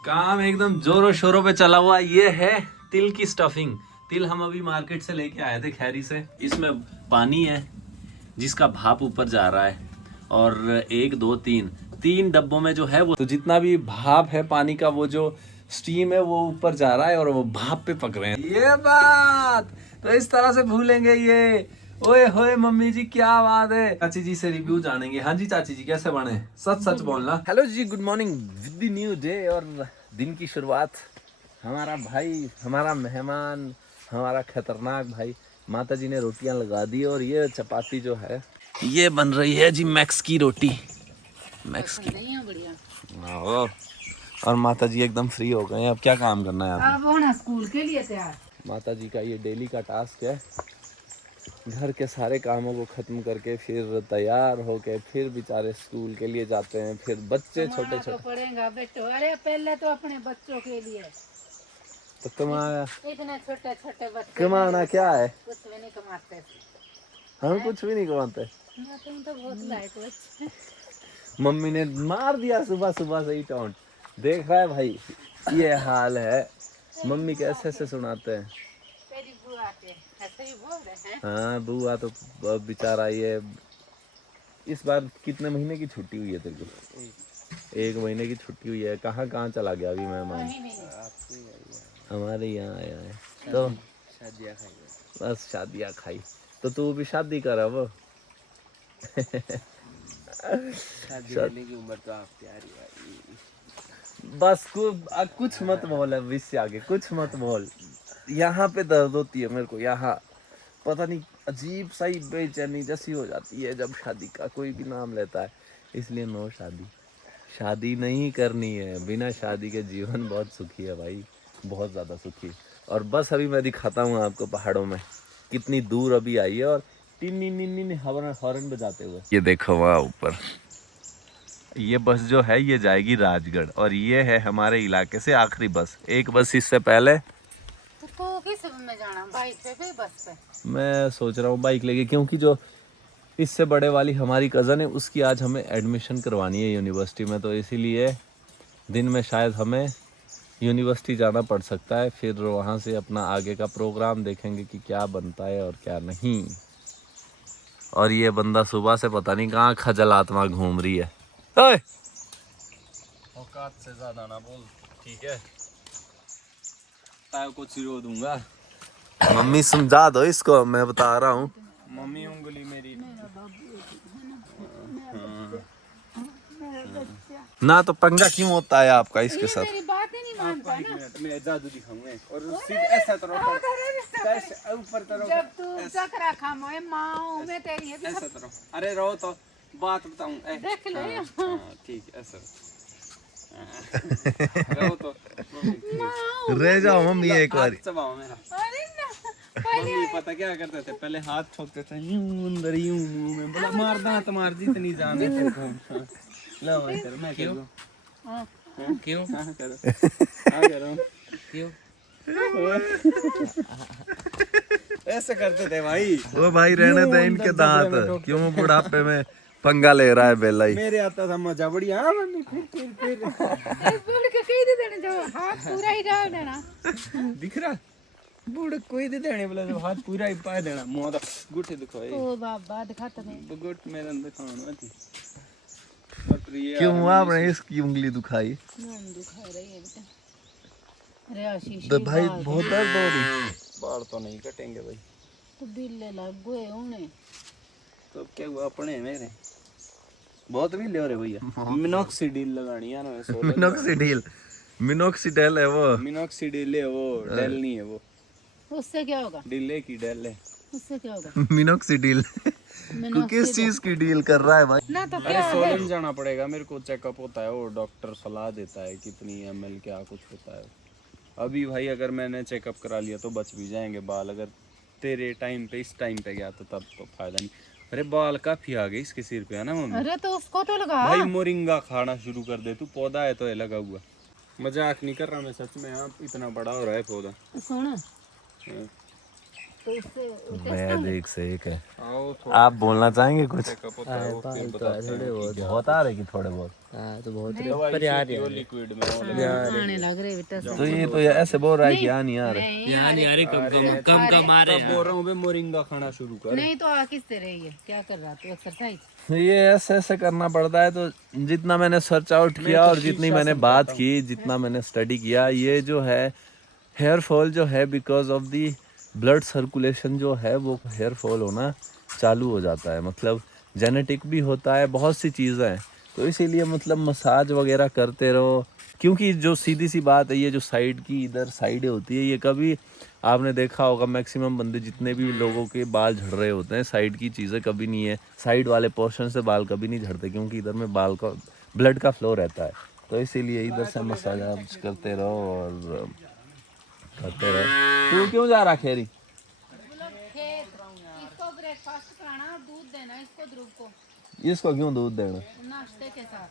काम एकदम जोरों शोरों पे चला हुआ। ये है तिल की स्टफिंग। तिल हम अभी मार्केट से लेके आए थे खैरी से। इसमें पानी है जिसका भाप ऊपर जा रहा है और 1 2 3 डब्बों में जो है वो, तो जितना भी भाप है पानी का, वो जो स्टीम है वो ऊपर जा रहा है और वो भाप पे पक रहे हैं। ये बात तो इस तरह से भूलेंगे ये। ओए होए मम्मी जी क्या बात है। चाची जी से रिव्यू जानेंगे। हाँ जी चाची जी कैसे बने, सच सच बोलना। हेलो जी, good morning with the new day. और दिन की शुरुआत हमारा भाई, हमारा मेहमान, हमारा खतरनाक भाई, माता जी ने रोटियां लगा दी और ये चपाती जो है ये बन रही है जी मैक्स की रोटी। मैक्स की बढ़िया। और माता जी एकदम फ्री हो गए। अब क्या काम करना है आपको? अब होना स्कूल के लिए तैयार। माता जी का ये डेली का टास्क है, घर के सारे कामों को खत्म करके फिर तैयार होके फिर बेचारे स्कूल के लिए जाते हैं। फिर बच्चे छोटे छोटे पढ़ेगा बेटो। अरे पहले तो अपने बच्चों के लिए तो कमाया। इतने छोटे छोटे बच्चे कमाना क्या है, कुछ भी नहीं कमाते। हम कुछ भी नहीं कमाते। तुम तो बहुत लाइट बच्चे। मम्मी ने मार दिया सुबह सुबह से ही टॉन्ट। देख रहा है भाई, ये हाल है। मम्मी कैसे ऐसे सुनाते हैं। तेरी बुआ के ऐसे ही बोल रहे हैं। हाँ बुआ तो बेचारा ये इस बार कितने महीने की छुट्टी हुई है तेरे को? 1 महीने की छुट्टी हुई है। कहाँ कहाँ चला गया अभी मेहमान? हमारे यहाँ आया है तो शादियाँ खाई, बस शादियाँ खाई। तो तू भी शादी कर अब। शादी करने की उम्र तो आपकी आ रही भाई। बस कुछ मत बोल है इससे आगे, कुछ मत बोल। यहाँ पे दर्द होती है मेरे को, यहाँ पता नहीं अजीब सा ही बेचैनी जैसी हो जाती है जब शादी का कोई भी नाम लेता है। इसलिए नो शादी, शादी नहीं करनी है। बिना शादी के जीवन बहुत सुखी है भाई, बहुत ज़्यादा सुखी। और बस अभी मैं दिखाता हूँ आपको पहाड़ों में कितनी दूर अभी आई है और tin tin tin tin horn बजाते हुए। ये देखो वहाँ ऊपर ये बस जो है ये जाएगी राजगढ़ और ये है हमारे इलाके से आखिरी बस। एक बस इससे पहले। तो किस में जाना, बाइक पे भी बस पे? मैं सोच रहा हूँ बाइक लेके, क्योंकि जो इससे बड़े वाली हमारी कज़न है उसकी आज हमें एडमिशन करवानी है यूनिवर्सिटी में, तो इसीलिए दिन में शायद हमें यूनिवर्सिटी जाना पड़ सकता है। फिर वहाँ से अपना आगे का प्रोग्राम देखेंगे कि क्या बनता है और क्या नहीं। और ये बंदा सुबह से पता नहीं कहाँ खजल आत्मा घूम रही है। ओए! औकात से ज़्यादा ना बोल, ठीक है? ताऊ को चिरो दूंगा। मम्मी समझा दो इसको, मैं बता रहा हूँ। मम्मी उंगली मेरी ना तो पंगा क्यों होता है आपका इसके साथ? मेरी बात ही नहीं मानता ना। मैं जादू दिखाऊंगा और सीधे ऐसा तरह कैसे ऊपर तरफ जब तू चकरा खामो माँ मैं तेरी ऐसा तरफ। अरे रहो तो बात बताऊं। देख लो हाँ, ठीक ऐसा रहो तो रह जाओ मम्मी एक बार। चबाओ मेरा। अरे ना मम्मी पता क्या करते थे, पहले हाथ ठोकते थे यूं अंदर यूं मुंह में, बोला मार दांत मार दी इतनी जान है तेरे को। लो मैं क्यों क्यों हाँ करो क्यों ऐसे करते थे भाई। वो भाई रहने दे इनके दांत, क्यों बुढ़ापे में पंगा ले रहा है बेला ही। मेरे आता था मजा बढ़िया। हाँ मम्मी फिर बोल के कह दे देना, जो हाथ पूरा ही डाल देना। दिख रहा बूढ़ कोई दे देने बोला तो हाथ पूरा ही पा देना। मुंह तो गुटे दिखाए ओ बाबा दिखाता नहीं। गुट मेरे अंदर खाना थी। क्यों आपने इसकी उंगली दुखाई? दुखा रही है बेटा। अरे आशीष तो भाई बहुत दर्द हो रही। बाल तो नहीं कटेंगे भाई, तो बिल्ले लग गए उन्हें। तो क्या हुआ अपने मेरे बहुत भी ले रहे भैया। मिनोक्सिडिल लगानी है ना। मिनोक्सिडिल, मिनोक्सिडिल है वो। मिनोक्सिडिल है वो, डेल नहीं है वो। उससे क्या होगा? डिले की डेल है। उससे क्या होगा? मिनोक्सिडिल को किस चीज की डील कर रहा है भाई? ना तो अरे सोलन जाना पड़ेगा मेरे को, चेकअप होता है वो, डॉक्टर सलाह देता है कितनी ml क्या कुछ होता है। अभी भाई अगर मैंने चेकअप करा लिया तो बच भी जाएंगे बाल। अगर तेरे टाइम पे इस टाइम पे गया तो तब तो फायदा नहीं। अरे बाल काफी आ गए इसके सिर पे है ना मम्मी। अरे तो उसको तो लगा भाई मोरिंगा खाना शुरू कर दे तू, पौधा है तो है लगा हुआ। मजाक नहीं कर रहा मैं, सच में। हाँ इतना बड़ा हो रहा है पौधा। सुन, तो उससे वैद एक से एक है। आओ आप बोलना चाहेंगे कुछ? चेकअप होता है वो फिर बताते हैं कि क्या बहुत आ रहे कि थोड़े बहुत? तो बहुत दवाई से वो लिक्विड में वो लगा आने लग रहे बेटा तो ये तो ऐसे बोल रहा है कि यहाँ नहीं आ रहे। यहाँ नहीं आ रही, कम कम आ रहे तब बोल रहा हूँ बे मोरिंगा खाना शुरू कर। नहीं तो आ किससे रही है? क्या कर रहा तू? एक्सरसाइज? ये ऐसे ऐसे करना पड़ता है। तो जितना मैंने सर्च आउट किया और जितनी मैंने बात की, जितना मैंने स्टडी किया, ये जो है हेयर फॉल जो है because of the blood circulation जो है वो हेयर फॉल होना चालू हो जाता है। मतलब जेनेटिक भी होता है, बहुत सी चीज़ें हैं। तो इसीलिए मतलब मसाज वगैरह करते रहो, क्योंकि जो सीधी सी बात है, ये जो साइड की इधर साइडें होती है, ये कभी आपने देखा होगा मैक्सिमम बंदे जितने भी लोगों के बाल झड़ रहे होते हैं, साइड की चीज़ें कभी नहीं है, साइड वाले पोर्शन से बाल कभी नहीं झड़ते, क्योंकि इधर में बाल का ब्लड का फ्लो रहता है। तो इसीलिए इधर से मसाज करते रहो और करते रहो। तू क्यों जा रहा खेरी? इसको ब्रेकफास्ट कराना, दूध देना इसको, ध्रुव को इसको क्यों दूध देना? नाश्ते के साथ।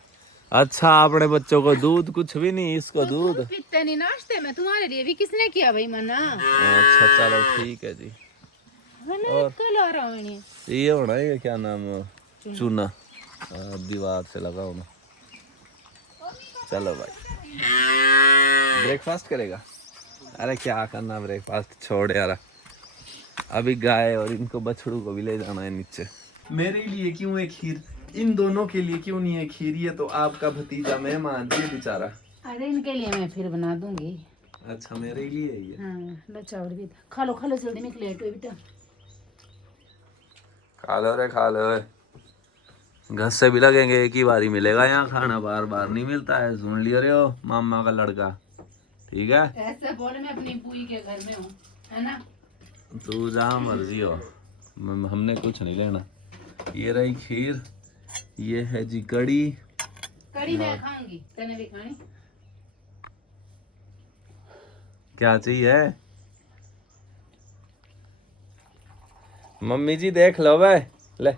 अच्छा, अपने बच्चों को दूध कुछ भी नहीं, इसको दूध? पीते नहीं नाश्ते में, तुम्हारे लिए भी किसने किया भाई मना? अच्छा चलो ठीक है जी। और कल आ रहा हूँ ये होना है क्या नाम, चूना दीवार से लगा होना। चलो भाई, ब्रेकफास्ट करेगा? अरे क्या करना ब्रेकफास्ट, छोड़ यार। अभी गाय और इनको बछड़ू को भी ले जाना है नीचे। मेरे लिए क्यों है खीर, इन दोनों के लिए क्यों नहीं है खीर? ये तो आपका भतीजा मेहमान जी बेचारा। अरे इनके लिए मैं फिर बना दूंगी। अच्छा मेरे लिए ही है। हाँ, लो चावल भी था। खा लो जल्दी में, लेट हुई बेटा। खा लो रे खा लो। घस से भी लगेंगे, एक ही बारी मिलेगा यहाँ खाना, बार बार नहीं मिलता है। सुन लियो रे हो मामा का लड़का, ठीक है? ऐसे बोले मैं अपनी बुई के घर में हूँ, है ना? तू जहाँ मर्जी हो, हमने कुछ नहीं लेना। ये रही खीर, ये है जी कड़ी। कड़ी मैं खाऊंगी, तने भी खानी? क्या चाहिए? मम्मी जी देख लो भाई, ले।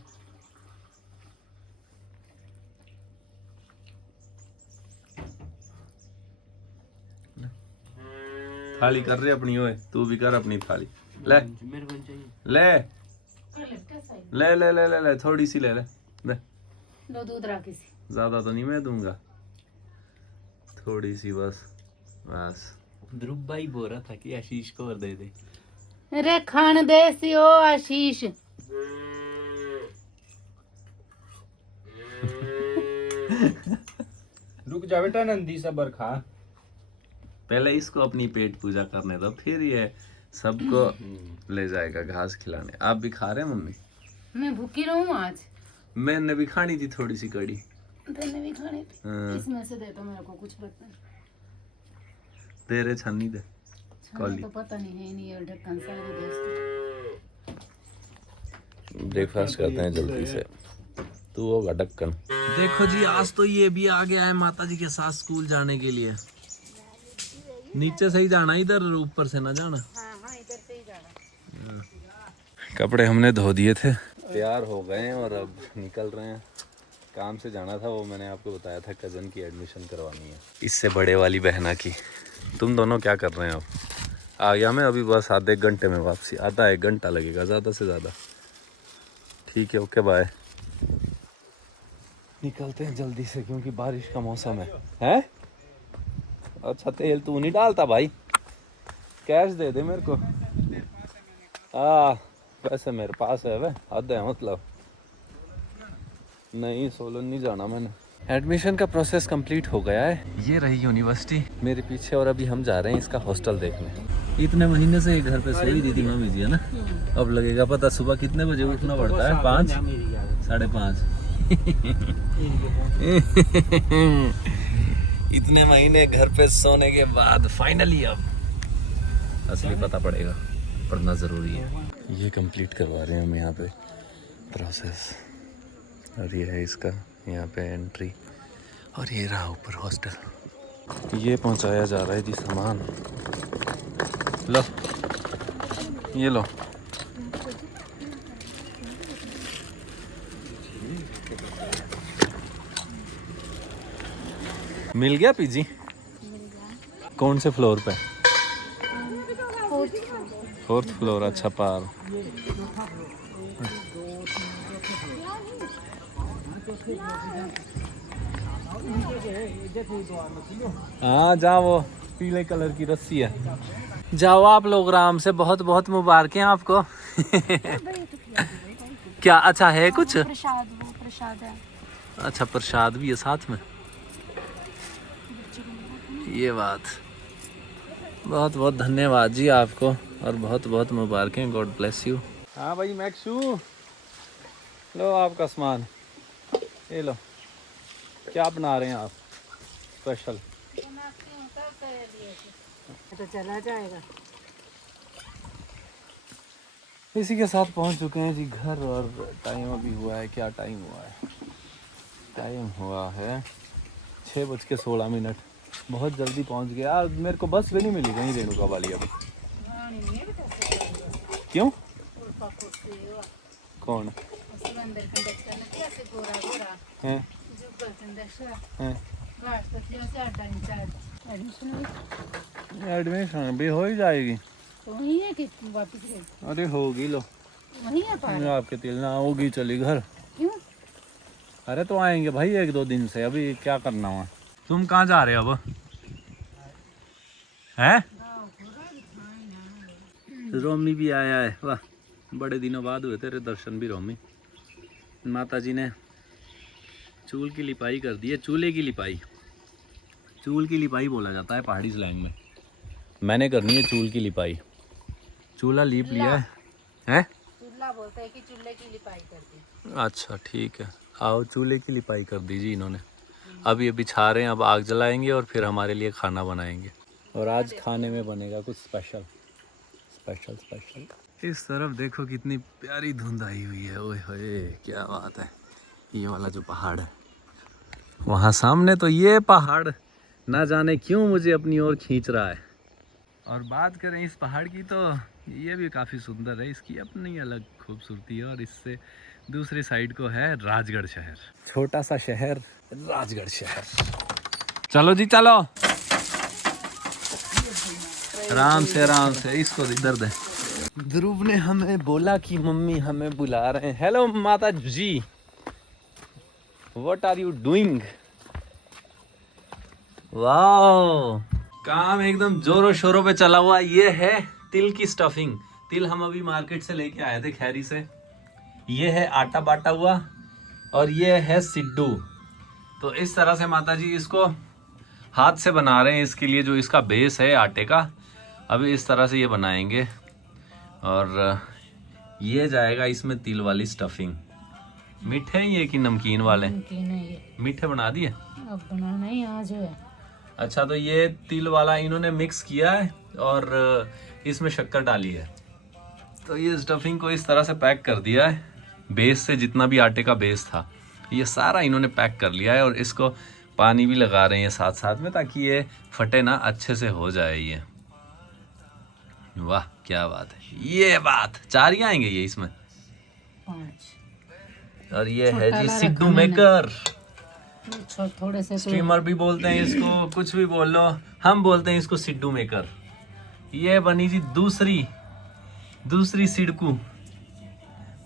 थाली कर रहे अपनी, ओए तू भी कर अपनी थाली। ले मेरे को चाहिए। ले ले ले ले ले ले, थोड़ी सी ले ले, ले। लो दूध रख इसी। ज्यादा तो नहीं मैं दूंगा, थोड़ी सी बस बस। ध्रुव भाई बोल रहा था कि आशीष को और दे दे। अरे खान दे सी ओ आशीष। रुक जा बेटा, नंदी सबर खा। पहले इसको अपनी पेट पूजा करने दो, फिर ये सबको ले जाएगा घास खिलाने। आप भी खा रहे हैं मम्मी? मैं भूखी रहूं आज। मैंने भी खानी थी थोड़ी सी कड़ी। तने भी खानी थी। हाँ। इसमें से दे दो मेरे को कुछ बर्तन। तेरे छन्नी दे। तो पता नहीं है, नहीं ये ढक्कन सारे दोस्त। ब्रेकफास्ट करते हैं जल्दी से, तू होगा ढक्कन। देखो जी, आज तो ये भी आ गया है माता जी के साथ स्कूल जाने के लिए। नीचे से ही जाना, इधर ऊपर से ना जाना। हाँ, इधर से ही जाना। कपड़े हमने धो दिए थे, तैयार हो गए हैं और अब निकल रहे हैं। काम से जाना था, वो मैंने आपको बताया था, कज़न की एडमिशन करवानी है, इससे बड़े वाली बहना की। तुम दोनों क्या कर रहे हैं? अब आ गया मैं, अभी बस आधे घंटे में वापसी। आधा 1 घंटा लगेगा ज़्यादा से ज़्यादा। ठीक है, ओके बाय। निकलते हैं जल्दी से क्योंकि बारिश का मौसम है। हैं? अच्छा तेल तू नहीं डालता भाई, कैश दे दे मेरे को। वैसे मेरे पास है, वे हद है मतलब। नहीं, सोलन नहीं जाना मैंने। एडमिशन का प्रोसेस कंप्लीट हो गया है। ये रही यूनिवर्सिटी मेरे पीछे और अभी हम जा रहे हैं इसका हॉस्टल देखने। इतने महीने से घर पे सोई दी थी मम्मी जी, है ना? अब लगेगा पता। सुबह कितने बजे उठना पड़ता है? 5, 5:30। इतने महीने घर पे सोने के बाद फाइनली अब असली पता पड़ेगा, पढ़ना ज़रूरी है। ये कंप्लीट करवा रहे हैं हम यहाँ पे प्रोसेस, और ये है इसका यहाँ पे एंट्री, और ये रहा ऊपर हॉस्टल। ये पहुँचाया जा रहा है जी सामान। लो ये लो। मिल गया पीजी? कौन से फ्लोर पे? 4th फ्लोर, अच्छा पार। हाँ जाओ, वो पीले कलर की रस्सी है। जाओ आप लोग आराम से, बहुत बहुत मुबारक हैं आपको। क्या अच्छा है कुछ? प्रसाद, वो प्रसाद है। अच्छा प्रसाद भी है साथ में, ये बात। बहुत बहुत धन्यवाद जी आपको, और बहुत बहुत मुबारकें, गॉड ब्लेस यू। हाँ भाई मैक्सू, लो आपका सामान, ये लो। क्या बना रहे हैं आप स्पेशल? तो चला जाएगा। इसी के साथ पहुंच चुके हैं जी घर, और टाइम अभी हुआ है, क्या टाइम हुआ है? टाइम हुआ है 6:16। बहुत जल्दी पहुंच गया। आज मेरे को बस भी नहीं मिली कहीं रेणुका वाली अभी। क्यों? कौन है? एडमिशन भी हो ही जाएगी। तो वही है कि वापस गए? अरे होगी, लो वही है पार। आपके तिल ना होगी, चली घर। क्यों? अरे तो आएंगे भाई 1-2 दिन से, अभी क्या करना हुआ। तुम कहाँ जा रहे हो अब? हैं? रोमी भी आया है, वाह, बड़े दिनों बाद हुए तेरे दर्शन भी रोमी। माता जी ने चूल की लिपाई कर दी है, चूल्हे की लिपाई। चूल की लिपाई बोला जाता है पहाड़ी स्लैंग में। मैंने करनी है चूल की लिपाई। चूल्हा लीप लिया है, हैं? चूल्हा बोलते हैं कि चूल्हे की लिपाई करती। अच्छा ठीक है, आओ चूल्हे की लिपाई कर दीजिए इन्होंने। अब ये बिछा रहे हैं, अब आग जलाएंगे और फिर हमारे लिए खाना बनाएंगे। और आज खाने में बनेगा कुछ स्पेशल स्पेशल स्पेशल। इस तरफ देखो कितनी प्यारी धुंध आई हुई है, ओए होए क्या बात है। ये वाला जो पहाड़ है वहाँ सामने, तो ये पहाड़ ना जाने क्यों मुझे अपनी ओर खींच रहा है। और बात करें इस पहाड़ की तो ये भी काफ़ी सुंदर है, इसकी अपनी अलग खूबसूरती है। और इससे दूसरी साइड को है राजगढ़ शहर, छोटा सा शहर राजगढ़ शहर। चलो जी चलो, आराम से इसको इधर दे। ध्रुव ने हमें बोला कि मम्मी हमें बुला रहे हैं। हेलो माता जी, what are you doing? Wow, काम एकदम जोरों शोरों पे चला हुआ। ये है तिल की स्टफिंग। तिल हम अभी मार्केट से लेके आए थे खैरी से। ये है आटा बाटा हुआ, और ये है सिड्डू। तो इस तरह से माता जी इसको हाथ से बना रहे हैं। इसके लिए जो इसका बेस है आटे का, अभी इस तरह से ये बनाएंगे, और ये जाएगा इसमें तिल वाली स्टफिंग। मीठे हैं ये कि नमकीन वाले? नमकीन है ये। मीठे बना दिए? अब बनाना ही आज है। अच्छा, तो ये तिल वाला इन्होंने मिक्स किया है और इसमें शक्कर डाली है। तो ये स्टफिंग को इस तरह से पैक कर दिया है, बेस से जितना भी आटे का बेस था ये सारा इन्होंने पैक कर लिया है। और इसको पानी भी लगा रहे हैं साथ साथ में, ताकि ये फटे ना, अच्छे से हो जाए ये। वाह क्या बात है, ये बात। 4 ही आएंगे ये इसमें? 5। और ये है जी सिड्डू मेकर। थोड़े से स्टीमर भी बोलते हैं इसको, कुछ भी बोल लो, हम बोलते हैं इसको सिड्डू मेकर। ये बनी जी दूसरी सिडकू।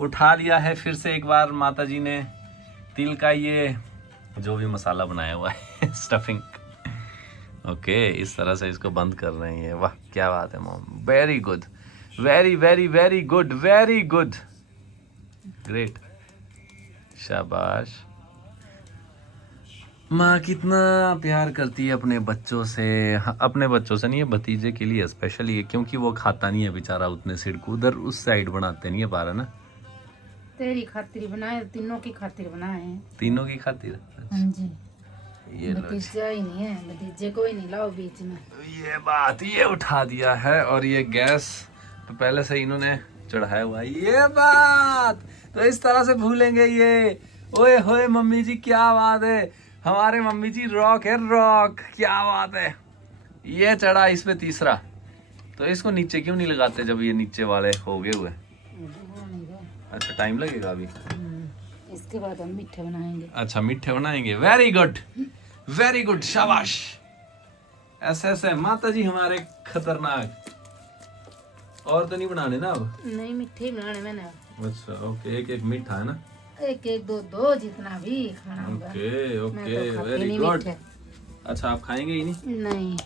उठा लिया है फिर से एक बार माता जी ने तिल का ये जो भी मसाला बनाया हुआ है स्टफिंग। ओके, इस तरह से इसको बंद कर रहे हैं। वाह क्या बात है mom, very good, very very very good, very good, great, शाबाश। माँ कितना प्यार करती है अपने बच्चों से। अपने बच्चों से नहीं, है भतीजे के लिए स्पेशली है, क्योंकि वो खाता नहीं है बेचारा उतने सिडकू। उधर उस साइड बनाते नहीं है पारा ना। तेरी खातिर बनाए, तीनों की खातिर बनाए हैं। तीनों की खातिर? हाँ जी। ये लो, भतीजा ही नहीं है, भतीजे को ही नहीं लाओ बीच में। ये बात, ये उठा दिया है। और ये गैस तो पहले से इन्होंने चढ़ाया हुआ है। ये बात तो इस तरह से भूलेंगे ये। ओए होए मम्मी जी क्या बात है, हमारे मम्मी जी रॉक है, रॉक, क्या बात है। ये चढ़ा इस पे तीसरा, तो इसको नीचे क्यों नहीं लगाते जब ये नीचे वाले हो गए हुए? अच्छा टाइम लगेगा अभी। इसके बाद हम मीठे बनाएंगे। अच्छा मीठे बनाएंगे, वेरी गुड वेरी गुड, शाबाश। ऐसे ऐसे माता जी हमारे खतरनाक। और तो नहीं बनाने ना अब? नहीं मिठे बनाने मैंने। अच्छा ओके, एक एक मीठा है ना? एक एक दो दो जितना भी खाना होगा। ओके मैं ओके, तो खाती वेरी नहीं गुड। मीठे। अच्छा आप खाएंगे ही नहीं? नहीं।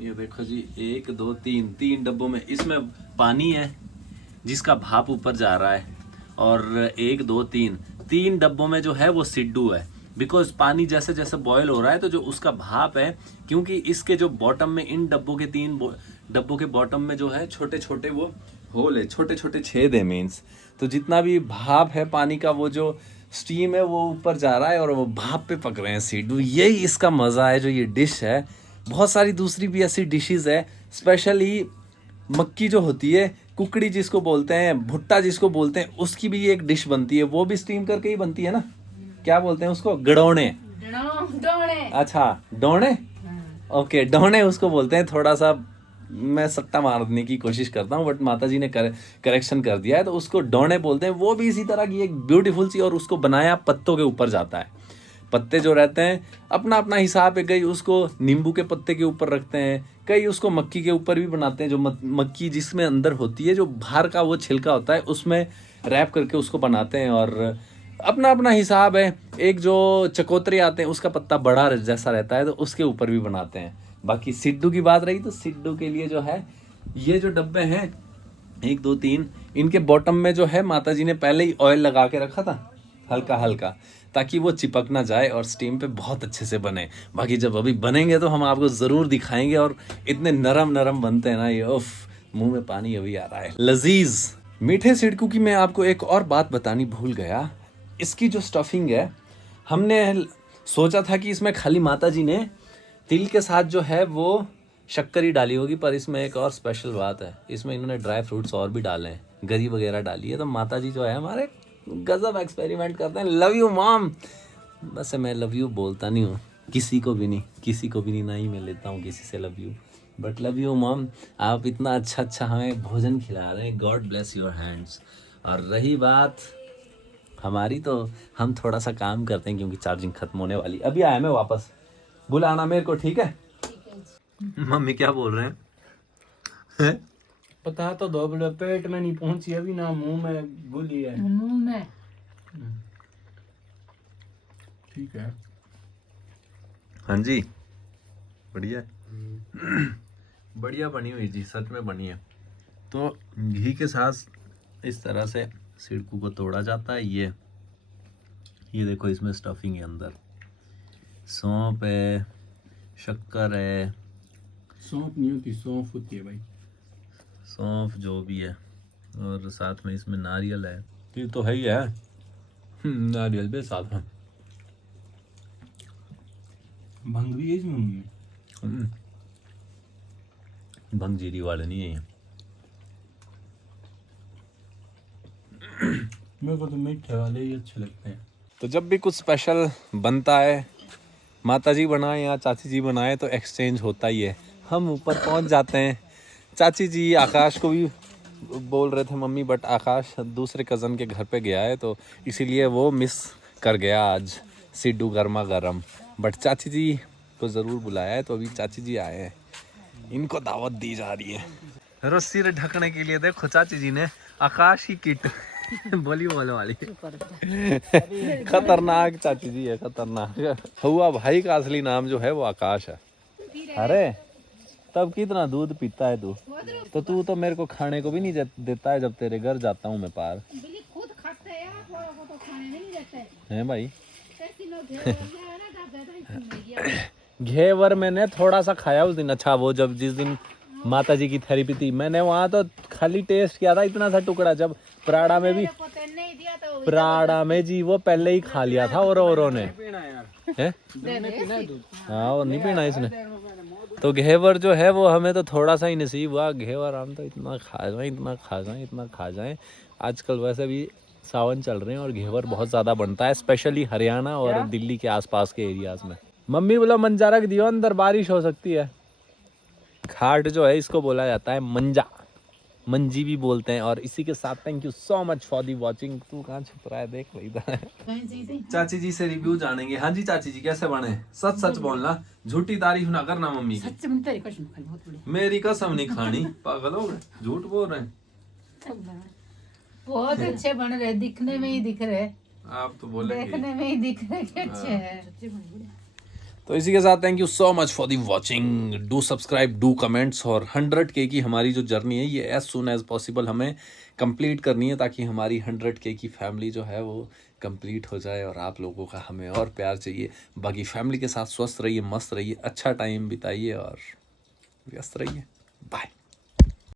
ये देखो जी, 1 2 3 3 डब्बों में, इसमें पानी है जिसका भाप ऊपर जा रहा है, और 1 2 3 3 डब्बों में जो है वो सिड्डू है। बिकॉज पानी जैसे जैसे बॉयल हो रहा है तो जो उसका भाप है, क्योंकि इसके जो बॉटम में, इन डब्बों के 3 डब्बों के बॉटम में जो है छोटे छोटे वो होल है, छोटे छोटे छेद है मीन्स। तो जितना भी भाप है पानी का, वो जो स्टीम है वो ऊपर जा रहा है और वो भाप पे पक रहे हैं सिड्डू। यही इसका मज़ा है जो ये डिश है। बहुत सारी दूसरी भी ऐसी डिशेस है, स्पेशली मक्की जो होती है, कुकड़ी जिसको बोलते हैं, भुट्टा जिसको बोलते हैं, उसकी भी एक डिश बनती है, वो भी स्टीम करके ही बनती है ना। क्या बोलते हैं उसको? गड़ौने। डोने। अच्छा डोने, ओके डोने उसको बोलते हैं। थोड़ा सा मैं सट्टा मारने की कोशिश करता हूँ बट माता जी ने करेक्शन कर दिया है, तो उसको डोने बोलते हैं। वो भी इसी तरह की एक ब्यूटीफुल सी, और उसको बनाया पत्तों के ऊपर जाता है। पत्ते जो रहते हैं अपना अपना हिसाब है, कई उसको नींबू के पत्ते के ऊपर रखते हैं, कई उसको मक्की के ऊपर भी बनाते हैं। जो मक्की जिसमें अंदर होती है, जो बाहर का वो छिलका होता है, उसमें रैप करके उसको बनाते हैं, और अपना अपना हिसाब है। एक जो चकोतरे आते हैं उसका पत्ता बड़ा जैसा रहता है, तो उसके ऊपर भी बनाते हैं। बाकी सिड्डू की बात रही, तो सिड्डू के लिए जो है ये जो डब्बे हैं 1 2 3, इनके बॉटम में जो है माता जी ने पहले ही ऑयल लगा के रखा था हल्का हल्का, ताकि वो चिपक ना जाए और स्टीम पे बहुत अच्छे से बने। बाकी जब अभी बनेंगे तो हम आपको ज़रूर दिखाएंगे, और इतने नरम नरम बनते हैं ना ये, उफ, मुंह में पानी अभी आ रहा है। लजीज मीठे सिड्डू की मैं आपको एक और बात बतानी भूल गया। इसकी जो स्टफिंग है, हमने सोचा था कि इसमें खाली माता जी ने तिल के साथ जो है वो शक्कर ही डाली होगी, पर इसमें एक और स्पेशल बात है, इसमें इन्होंने ड्राई फ्रूट्स और भी डाले हैं, गरी वगैरह डाली है। तो माता जी जो है हमारे गजब एक्सपेरिमेंट करते हैं। Love you mom. बस मैं लव यू बोलता नहीं हूँ किसी को भी नहीं, ना ही मैं लेता हूँ किसी से love you, but love you mom. आप इतना अच्छा हमें भोजन खिला रहे हैं, गॉड ब्लेस योर हैंड्स। और रही बात हमारी, तो हम थोड़ा सा काम करते हैं क्योंकि चार्जिंग खत्म होने वाली। अभी आया मैं वापस, बुलाना मेरे को, ठीक है? मम्मी क्या बोल रहे हैं? पता तो दो, बोले पेट में नहीं पहुंची अभी ना, मुंह में गुली है। मुंह में। ठीक है। हाँ जी, बढ़िया बढ़िया बनी हुई जी, सच में बनी है। तो घी के साथ इस तरह से सिड्डू को तोड़ा जाता है। ये देखो, इसमें स्टफिंग है अंदर, सौंफ है, शक्कर है, सौंफ नहीं होती, सौंफ होती है भाई, सौंफ जो भी है, और साथ में इसमें नारियल है। ये तो है ही है, नारियल भी साथ में, भंग भी है इसमें। भंग जीरी वाले नहीं है ये। मेरे को तो मीठे वाले ही अच्छे लगते हैं। तो जब भी कुछ स्पेशल बनता है, माता जी बनाए या चाची जी बनाए, तो एक्सचेंज होता ही है। हम ऊपर पहुंच जाते हैं। चाची जी आकाश को भी बोल रहे थे मम्मी, बट आकाश दूसरे कज़न के घर पे गया है, तो इसीलिए वो मिस कर गया आज सिड्डू गर्मा गर्म। बट चाची जी को ज़रूर बुलाया है, तो अभी चाची जी आए हैं, इनको दावत दी जा रही है। रस्सी ढकने के लिए देखो चाची जी ने आकाश की किट वॉलीबॉल वाली खतरनाक चाची जी है, खतरनाक। हुआ भाई का असली नाम जो है वो आकाश है। अरे तब कितना दूध पीता है तू, तो तू तो मेरे को खाने को भी नहीं देता है जब तेरे घर जाता हूँ मैं पार। खुद खाते हैं, थोड़ा बहुत तो खाने नहीं देते हैं भाई। हैं। घेवर मैंने थोड़ा सा खाया उस दिन। अच्छा वो जब जिस दिन माता जी की थेरेपी थी, मैंने वहाँ तो खाली टेस्ट किया था, इतना सा टुकड़ा। जब प्राड़ा में भी, प्राड़ा में जी वो पहले ही खा लिया था औरों ने, हैं? हाँ और नहीं पीना इसने। तो घेवर जो है वो हमें तो थोड़ा सा ही नसीब हुआ। घेवर हम तो इतना खा जाएं। आजकल वैसे भी सावन चल रहे हैं और घेवर बहुत ज़्यादा बनता है, स्पेशली हरियाणा और दिल्ली के आसपास के एरियाज में। मम्मी बोला मंजा रख दियो, अंदर बारिश हो सकती है। खाट जो है इसको बोला जाता है मंजा। मंजी भी बोलते हैं। और इसी के साथ thank you so much for the watching. तू कहाँ छुप रहा है, देख लो इधर। कहीं से थी चाची जी से रिव्यू जानेंगे। हाँ जी चाची जी कैसे बने? सच सच बोलना, झूठी तारीफ ना करना मम्मी की। सच में तेरी कसम खाई बहुत बड़ी मेरी कसम नहीं खानी, पागल हो गए, झूठ बोल रहे हैं बहुत अच्छे बन रहे, दिखने में ही दिख रहे, आप तो बोलेंगे। देखने में ही दिख रहे कि अच्छे हैं। तो इसी के साथ thank you so much for the watching. Do subscribe, do comments. और 100K की हमारी जो जर्नी है ये एज सुन एज पॉसिबल हमें कंप्लीट करनी है, ताकि हमारी 100K की फैमिली जो है वो कंप्लीट हो जाए। और आप लोगों का हमें और प्यार चाहिए। बाकी फैमिली के साथ स्वस्थ रहिए, मस्त रहिए, अच्छा टाइम बिताइए और व्यस्त रहिए। बाय।